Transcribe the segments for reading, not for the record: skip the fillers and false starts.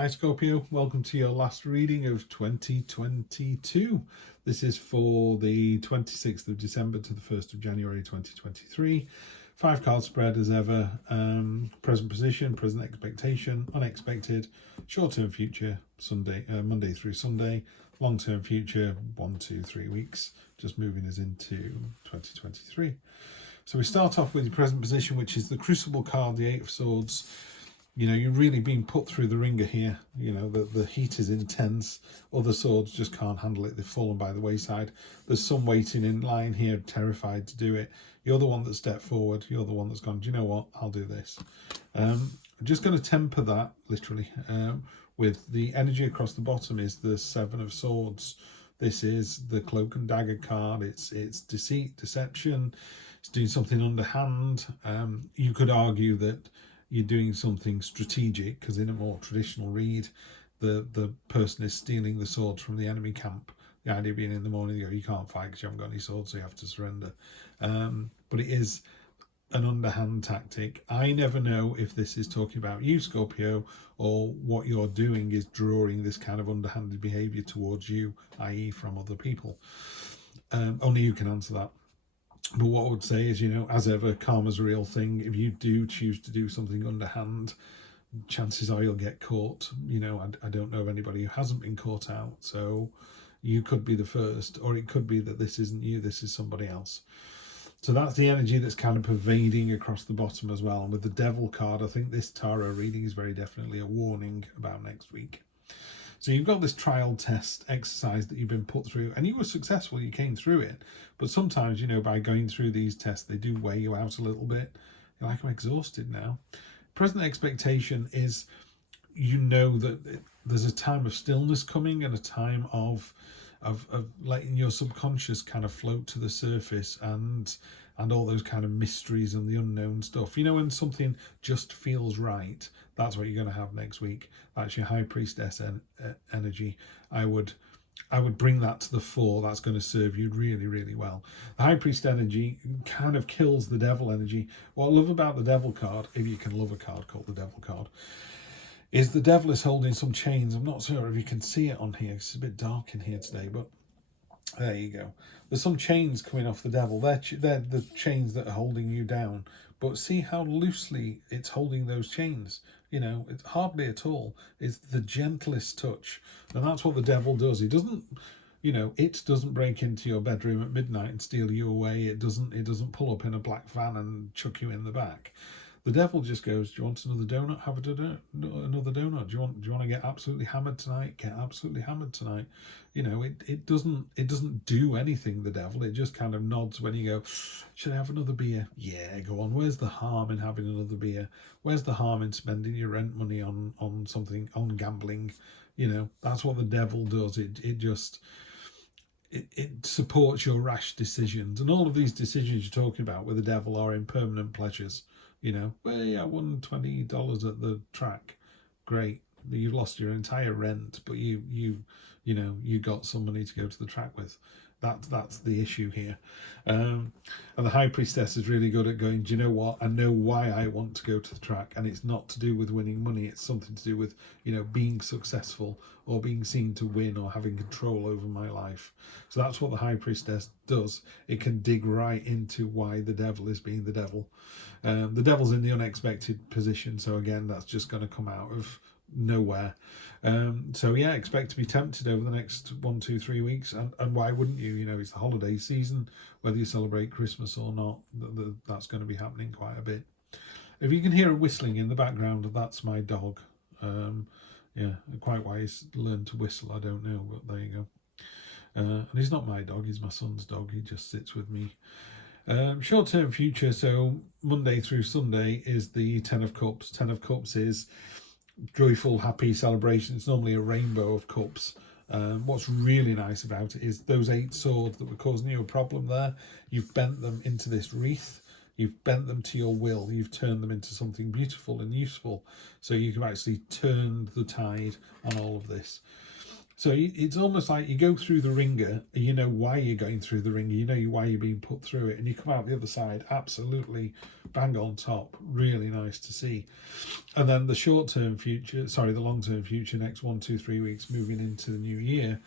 Hi Scorpio, welcome to your last reading of 2022. This is for the 26th of December to the 1st of January 2023. 5-card spread as ever, present position, present expectation, unexpected, short-term future, Monday through Sunday, long-term future, 1, 2, 3 weeks, just moving us into 2023. So we start off with the present position, which is the Crucible card, the 8 of Swords. You know, you're really being put through the ringer here. You know, the heat is intense. Other swords just can't handle it. They've fallen by the wayside. There's some waiting in line here, terrified to do it. You're the one that stepped forward. You're the one that's gone, do you know what? I'll do this. I'm just going to temper that, literally, with the energy across the bottom is the 7 of Swords. This is the Cloak and Dagger card. It's deceit, deception. It's doing something underhand. You could argue that you're doing something strategic, because in a more traditional read, the person is stealing the swords from the enemy camp. The idea being in the morning, you can't fight because you haven't got any swords, so you have to surrender. But it is an underhand tactic. I never know if this is talking about you, Scorpio, or what you're doing is drawing this kind of underhanded behavior towards you, i.e. from other people. Only you can answer that. But what I would say is, you know, as ever, karma's a real thing. If you do choose to do something underhand, chances are you'll get caught. You know, I don't know of anybody who hasn't been caught out. So you could be the first, or it could be that this isn't you, this is somebody else. So that's the energy that's kind of pervading across the bottom as well. And with the Devil card, I think this tarot reading is very definitely a warning about next week. So you've got this trial test exercise that you've been put through, and you were successful, you came through it. But sometimes, you know, by going through these tests, they do weigh you out a little bit. You're like, I'm exhausted now. Present expectation is, you know, that there's a time of stillness coming and a time of letting your subconscious kind of float to the surface and all those kind of mysteries and the unknown stuff. You know, when something just feels right, that's what you're going to have next week. That's your High Priestess energy. I would bring that to the fore. That's going to serve you really, really well. The High Priest energy kind of kills the Devil energy. What I love about the Devil card, if you can love a card called the Devil card, is the Devil is holding some chains. I'm not sure if you can see it on here. It's a bit dark in here today, but there you go. There's some chains coming off the Devil. They're the chains that are holding you down. But see how loosely it's holding those chains. You know, it's hardly at all. It's the gentlest touch. And that's what the Devil does. He doesn't, you know, it doesn't break into your bedroom at midnight and steal you away. It doesn't pull up in a black van and chuck you in the back. The Devil just goes, do you want another donut? Have another donut. Do you want to get absolutely hammered tonight? Get absolutely hammered tonight. You know, it doesn't do anything, the Devil. It just kind of nods when you go, should I have another beer? Yeah, go on. Where's the harm in having another beer? Where's the harm in spending your rent money on something, on gambling? You know, that's what the Devil does. It supports your rash decisions. And all of these decisions you're talking about with the Devil are impermanent pleasures. You know, well, yeah, I won $20 at the track. Great. You lost your entire rent, but you got some money to go to the track with. That's the issue here. And the High Priestess is really good at going, do you know what? I know why I want to go to the track, and it's not to do with winning money. It's something to do with, you know, being successful or being seen to win or having control over my life. So that's what the High Priestess does. It can dig right into why the Devil is being the Devil. The Devil's in the unexpected position, so again, that's just going to come out of nowhere. So yeah, expect to be tempted over the next 1, 2, 3 weeks, and why wouldn't you? You know, it's the holiday season, whether you celebrate Christmas or not, that's going to be happening quite a bit. If you can hear a whistling in the background, that's my dog. Yeah, quite why he's learned to whistle, I don't know, but there you go. And he's not my dog, he's my son's dog. He just sits with me. Short-term future, so Monday through Sunday is the 10 of Cups. 10 of Cups is joyful, happy celebration. It's normally a rainbow of cups. What's really nice about it is those 8 swords that were causing you a problem there, you've bent them into this wreath. You've bent them to your will. You've turned them into something beautiful and useful. So you can actually turn the tide on all of this. So it's almost like you go through the ringer, you know why you're going through the ringer, you know why you're being put through it, and you come out the other side absolutely bang on top. Really nice to see. And then the short-term future, sorry, the long-term future, next 1, 2, 3 weeks moving into the new year,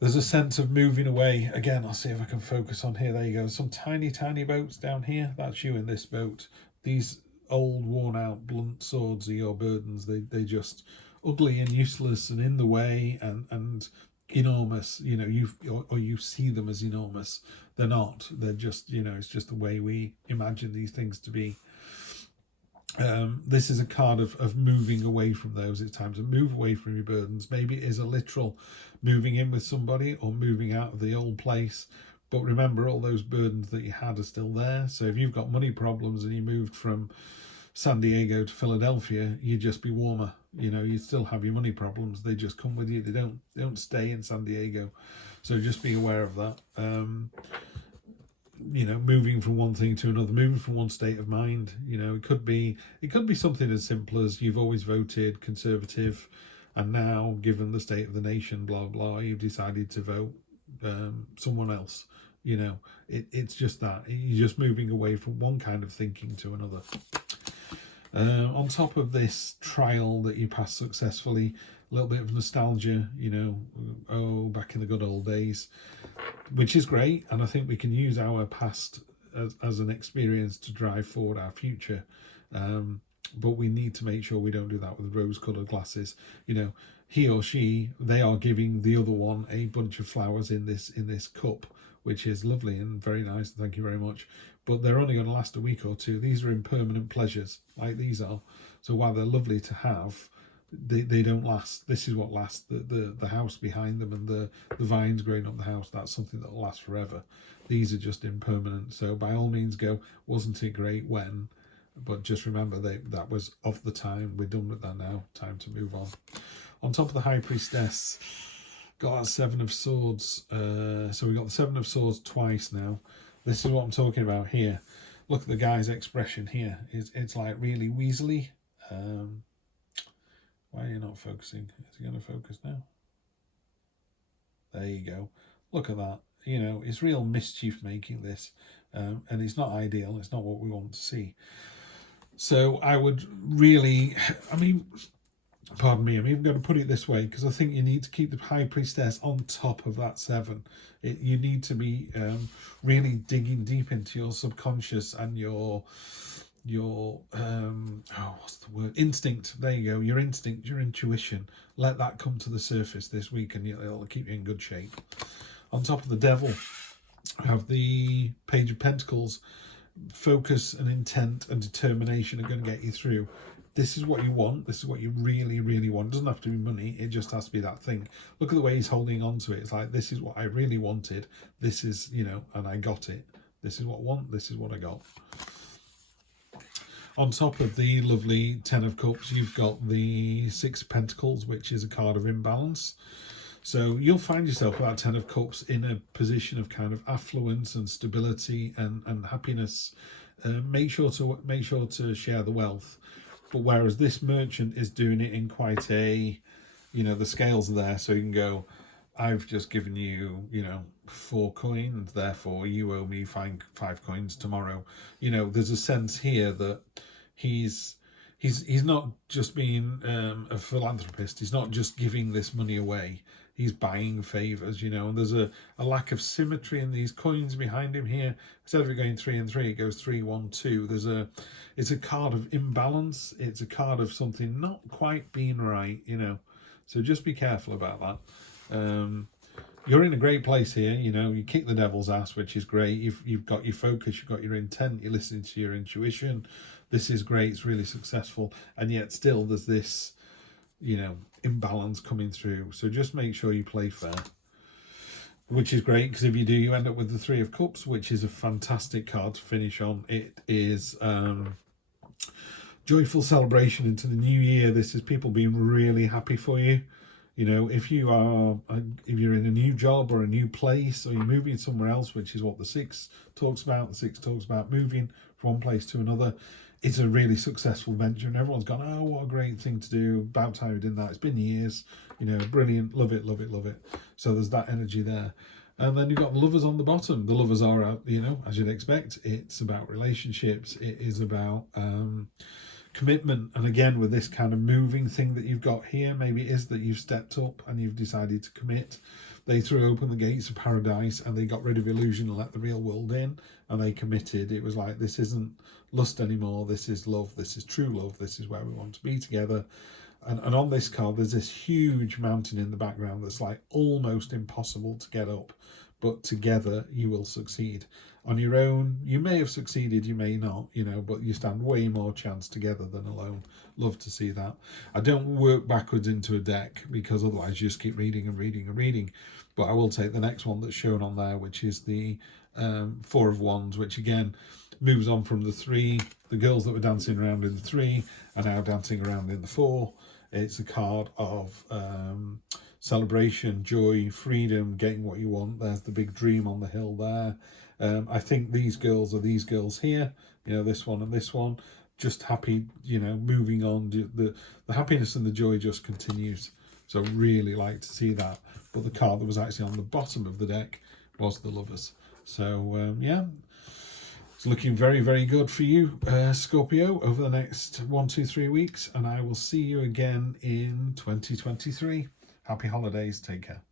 there's a sense of moving away. Again, I'll see if I can focus on here. There you go. Some tiny, tiny boats down here. That's you in this boat. These old, worn-out, blunt swords are your burdens. They just ugly and useless and in the way and enormous. You know, you see them as enormous. They're not. They're just, you know, it's just the way we imagine these things to be. This is a card of moving away from those. It's time to move away from your burdens. Maybe it is a literal moving in with somebody or moving out of the old place. But remember, all those burdens that you had are still there. So if you've got money problems and you moved from San Diego to Philadelphia, you'd just be warmer. You know, you still have your money problems. They just come with you. They don't stay in San Diego. So just be aware of that. You know, moving from one thing to another, moving from one state of mind. You know, it could be something as simple as you've always voted Conservative, and now, given the state of the nation, blah blah, you've decided to vote someone else. You know, it's just that you're just moving away from one kind of thinking to another. On top of this trial that you passed successfully, a little bit of nostalgia, you know, oh, back in the good old days, which is great. And I think we can use our past as an experience to drive forward our future. But we need to make sure we don't do that with rose-coloured glasses. You know, he or she, they are giving the other one a bunch of flowers in this cup, which is lovely and very nice. Thank you very much. But they're only going to last a week or two. These are impermanent pleasures, like these are. So while they're lovely to have, they don't last. This is what lasts. The house behind them and the vines growing up the house, that's something that will last forever. These are just impermanent. So by all means go, wasn't it great when? But just remember that was of the time. We're done with that now. Time to move on. On top of the High Priestess, got our Seven of Swords. So we got the Seven of Swords twice now. This is what I'm talking about here. Look at the guy's expression here. It's like really weaselly. Why are you not focusing? Is he going to focus now? There you go. Look at that. You know, it's real mischief making this. And it's not ideal. It's not what we want to see. So I would really, I mean, pardon me, I'm even going to put it this way, because I think you need to keep the High Priestess on top of that 7. You need to be really digging deep into your subconscious and your what's the word? Instinct. There you go. Your instinct, your intuition. Let that come to the surface this week, and it'll keep you in good shape. On top of the Devil, I have the Page of Pentacles. Focus and intent and determination are going to get you through. This is what you want. This is what you really, really want. It doesn't have to be money. It just has to be that thing. Look at the way he's holding on to it. It's like, this is what I really wanted. This is, you know, and I got it. This is what I want. This is what I got. On top of the lovely 10 of Cups, you've got the 6 of Pentacles, which is a card of imbalance. So you'll find yourself with that 10 of Cups in a position of kind of affluence and stability and happiness. Make sure to share the wealth. But whereas this merchant is doing it in quite a, you know, the scales are there, so you can go, I've just given you, you know, 4 coins, therefore you owe me 5 coins tomorrow. You know, there's a sense here that he's not just being a philanthropist. He's not just giving this money away. He's buying favours, you know, and there's a lack of symmetry in these coins behind him here. Instead of it going 3 and 3, it goes 3, 1, 2. It's a card of imbalance. It's a card of something not quite being right, you know. So just be careful about that. You're in a great place here, you know. You kick the devil's ass, which is great. You've got your focus, you've got your intent, you're listening to your intuition. This is great. It's really successful, and yet still there's this, you know, imbalance coming through. So just make sure you play fair, which is great, because if you do, you end up with the 3 of Cups, which is a fantastic card to finish on. It is joyful celebration into the new year. This is people being really happy for you. You know, if you're in a new job or a new place, or you're moving somewhere else, which is what the 6 talks about. The 6 talks about moving from one place to another. it's a really successful venture, and everyone's gone, oh, what a great thing to do, about time we did that, it's been years, you know, brilliant, love it, love it, love it. So there's that energy there. And then you've got the lovers on the bottom. The lovers are out, you know, as you'd expect. It's about relationships. It is about commitment. And again, with this kind of moving thing that you've got here, maybe it is that you've stepped up and you've decided to commit. They threw open the gates of paradise and they got rid of illusion and let the real world in, and they committed. It was like, this isn't lust anymore. This is love. This is true love. This is where we want to be together. And on this card, there's this huge mountain in the background that's like almost impossible to get up, but together you will succeed. On your own, you may have succeeded, you may not, you know, but you stand way more chance together than alone. Love to see that. I don't work backwards into a deck because otherwise you just keep reading and reading and reading. But I will take the next one that's shown on there, which is the Four of Wands, which again moves on from the 3. The girls that were dancing around in the 3 are now dancing around in the 4. It's a card of celebration, joy, freedom, getting what you want. There's the big dream on the hill there. I think these girls are these girls here, you know, this one and this one, just happy, you know, moving on. The happiness and the joy just continues. So really like to see that. But the card that was actually on the bottom of the deck was the lovers. So yeah, it's looking very, very good for you, Scorpio, over the next 1, 2, 3 weeks. And I will see you again in 2023. Happy holidays. Take care.